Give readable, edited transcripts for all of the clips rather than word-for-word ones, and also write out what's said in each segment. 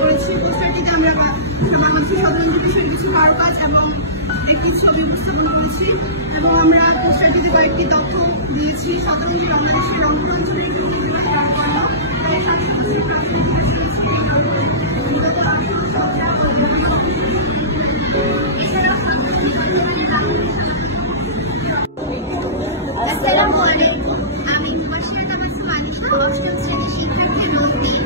করেছি। পোস্টারটিতে আমরা বাংলাদেশের শতরঞ্জি বিষয়ে কিছু কারুকাজ এবং একটি ছবি উপস্থাপন করেছি এবং আমরা পোস্টারটিতে কয়েকটি তথ্য দিয়েছি। শতরঞ্জি বাংলাদেশের রংপুর অঞ্চলের একটি ঐতিহ্যবাহী কারুকর্ম, প্রায় 700 বছর প্রাচীন ইতিহাস রয়েছে। আসসালামু আলাইকুম, আমি মুবাশশিরাত আহমেদ মানিশা, অষ্টম শ্রেণীর শিক্ষার্থী রোল 3।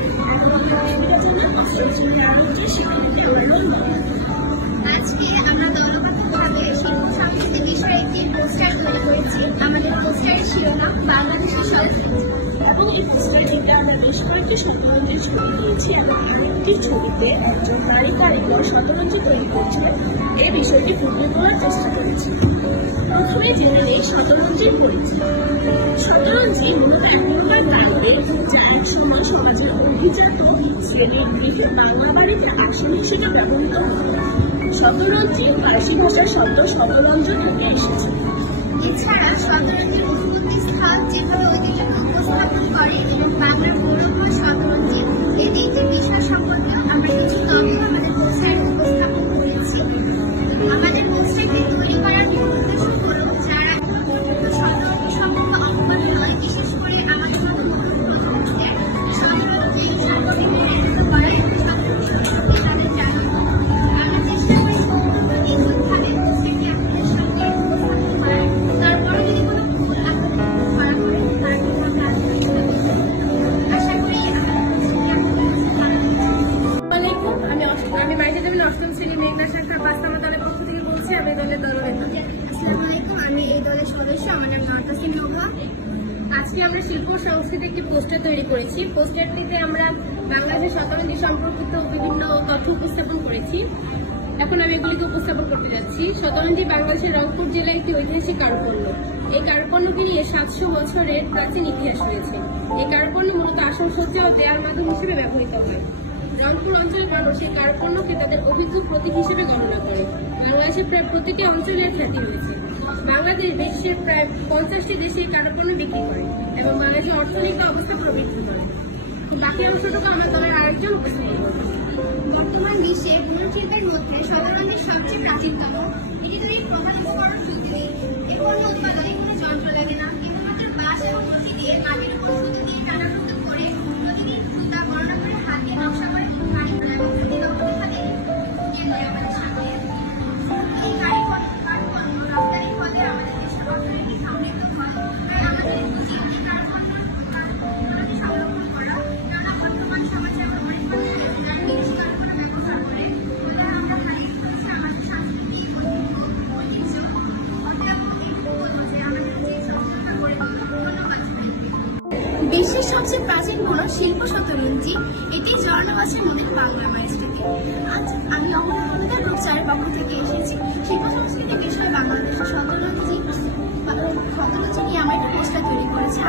আজকে আমরা দলগতভাবে শিল্প সংস্কৃতি বিষয়ে একটি পোস্টার তৈরি করেছি। আমাদের পোস্টারের শিরোনাম বাংলাদেশের শতরঞ্জি, এবং এই পোস্টারটিতে আমরা বেশ কয়েকটি শতরঞ্জির ছবি দিয়েছি এবং আরেকটি ছবিতে একজন নারী কারিগর শতরঞ্জি তৈরি করছে এই বিষয়টি ফুটিয়ে তোলার চেষ্টা করেছি। প্রথমে জেনে নেই শতরঞ্জির পরিচয়। শতরঞ্জি মূলত এক প্রকার কাহিনী যা একসময় সমাজের অভিজাত শ্রেণীর গৃহে বাংলা বাড়িতে আসন হিসেবে ব্যবহৃত হতো। শতরঞ্জি ফার্সি ভাষার শব্দ শতরঞ্জ থেকে এসেছে। এছাড়া শতরঞ্জির উৎপত্তি স্থান যেভাবে ঐতিহ্যকে উপস্থাপন করে এবং বাংলার গৌরবময় শতরঞ্জি এই তিনটি বিষয় সম্পর্কে আমরা কিছু তথ্য আমাদের পোস্টারে উপস্থাপন করেছি। আমাদের পোস্টারটি তৈরি করার উদ্দেশ্য হল যারা শতরঞ্জি সম্পর্কে অবগত নয়, বিশেষ করে আমাদের মতো প্রথমদের শতরঞ্জি সম্পর্কে বিস্তারিত করা এবং শতরঞ্জি সম্পর্কে তাদের জানানো। আমরা চেষ্টা করি নিখুঁতভাবে পোস্টারটি আপনাদের সামনে উপস্থাপন করার। তারপরে যদি কোনো ভুল আপনাদের ধরা পড়ে তার জন্য আমরা আশা করি আমাদের পোস্টারটি আপনাদের ভালো লাগবে। আমি মাইজা দেবেন অষ্টম শ্রেণী মেঘনা শাখার 5 নম্বর দলের পক্ষ থেকে বলছি। আমি দলের দলনেতা। আসসালামু আলাইকুম, আমি এই দলের সদস্য, আমার নাম নওয়াতাসিন নোভা। আজকে আমরা শিল্প ও সংস্কৃতি একটি পোস্টার তৈরি করেছি। পোস্টারটিতে আমরা বাংলাদেশের শতরঞ্জি সম্পর্কিত বিভিন্ন তথ্য উপস্থাপন করেছি। এখন আমি এগুলিকে উপস্থাপন করতে যাচ্ছি। শতরঞ্জি বাংলাদেশের রংপুর জেলায় একটি ঐতিহাসিক কারুপণ্য। এই কারুপণ্যকে নিয়ে 700 বছরের প্রাচীন ইতিহাস রয়েছে। এই কারুপণ্য মূলত আসনসজ্জা ও দেয়াল মাধ্যম হিসেবে ব্যবহৃত হয়। রংপুর অঞ্চলের মানুষ এই কারুপণ্যকে তাদের অভিজ্ঞ প্রতীক হিসেবে গণনা করে। বাংলাদেশের প্রায় প্রতিটি অঞ্চলের খ্যাতি রয়েছে। বাংলাদেশ বিশ্বের প্রায় 50টি দেশে এই কারুপণ্য বিক্রি করে এবং বাংলাদেশের অর্থনৈতিক অবস্থা প্রবৃদ্ধি করে। বাকি অংশটুকু আমার দলের আরেকজন উপস্থাপন করবে। বর্তমান বিশ্বে বুনন শিল্পের মধ্যে শতরঞ্জি সবচেয়ে প্রাচীনতম। এটি তৈরির প্রধান উপকরণ সুতি। এই পণ্য উৎপাদনে কোনো যন্ত্র লাগে না, কেবলমাত্র বাঁশ এবং রশি দিয়ে মাটির উপর সুতো দিয়ে টানাটানি করে প্রতিটি সুতা গণনা করে হাত দিয়ে নকশা করে কারিগররা এবং হাতে দক্ষতাভাবে ফুটিয়ে দেয় আমাদের সামনে। এই কারুপণ্য রপ্তানি ফলে আমাদের দেশের অর্থনীতি সমৃদ্ধ হয়। তাই আমাদের উচিত এই কারুপণ্যটি সংরক্ষণ করা, কেননা বর্তমান সমাজে আমরা অনেক মানুষ যারা বিদেশি কারুপণ্য ব্যবহার করে আমরা হারিয়ে ফেলছি আমাদের সাংস্কৃতিক ঐতিহ্য। বিশ্বের সবচেয়ে প্রাচীন বুনন শিল্প শতরঞ্জি, এটি জড়ানো আছে মনের বাংলা মায়ের স্মৃতি। আজ আমি অমরা হালদার রূপচারের পক্ষ থেকে এসেছি। শিল্প সংস্কৃতি বিষয়ে বাংলাদেশের শতরঞ্জি নিয়ে আমরা একটা পোস্টার তৈরি করেছি।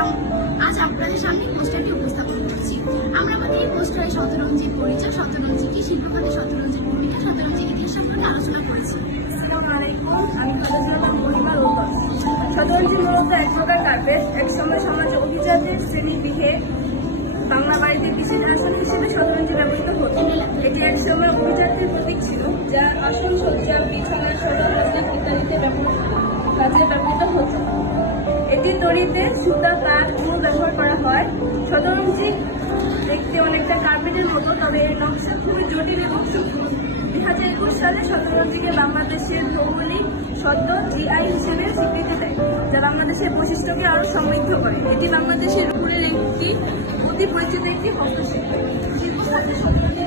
আজ আপনাদের সামনে পোস্টারটি উপস্থাপন করছি। আমরা আমাদের এই পোস্টারে শতরঞ্জির পরিচয়, শতরঞ্জি কি, শিল্পখাতে শতরঞ্জির ভূমিকা, শতরঞ্জির ইতিহাস সম্পর্কে আলোচনা করেছি। আসসালামু আলাইকুম, আমি খালেদুর মহিমা রোল। শতরঞ্জি মূলত এক প্রকার কার্পেট। একসময় সমাজে অভিজাতের শ্রেণীর গৃহে বাংলা বাড়িতে বিশেষ আসন হিসেবে শতরঞ্জি ব্যবহৃত হতো। এটি একসময় অভিজাতের প্রতীক ছিল, যা আসন সজ্জা, বিছানা, সরঞ্জাম ইত্যাদিতে কাজে ব্যবহৃত হতো। এটি তৈরিতে সুতা, কাঠ, উল ব্যবহার করা হয়। শতরঞ্জি দেখতে অনেকটা কার্পেটের মতো, তবে এর নকশা খুবই জটিল এবং সূক্ষ্ম। 2021 সালে শতরঞ্জিকে বাংলাদেশের ভৌগোলিক শব্দ জিআই হিসেবে স্বীকৃতি দেয়, যা বাংলাদেশের বৈশিষ্ট্যকে আরো সমৃদ্ধ করে। এটি বাংলাদেশের রূপের একটি অতি পরিচিত একটি হস্তশিল্প। শিল্প খাতে শতরঞ্জি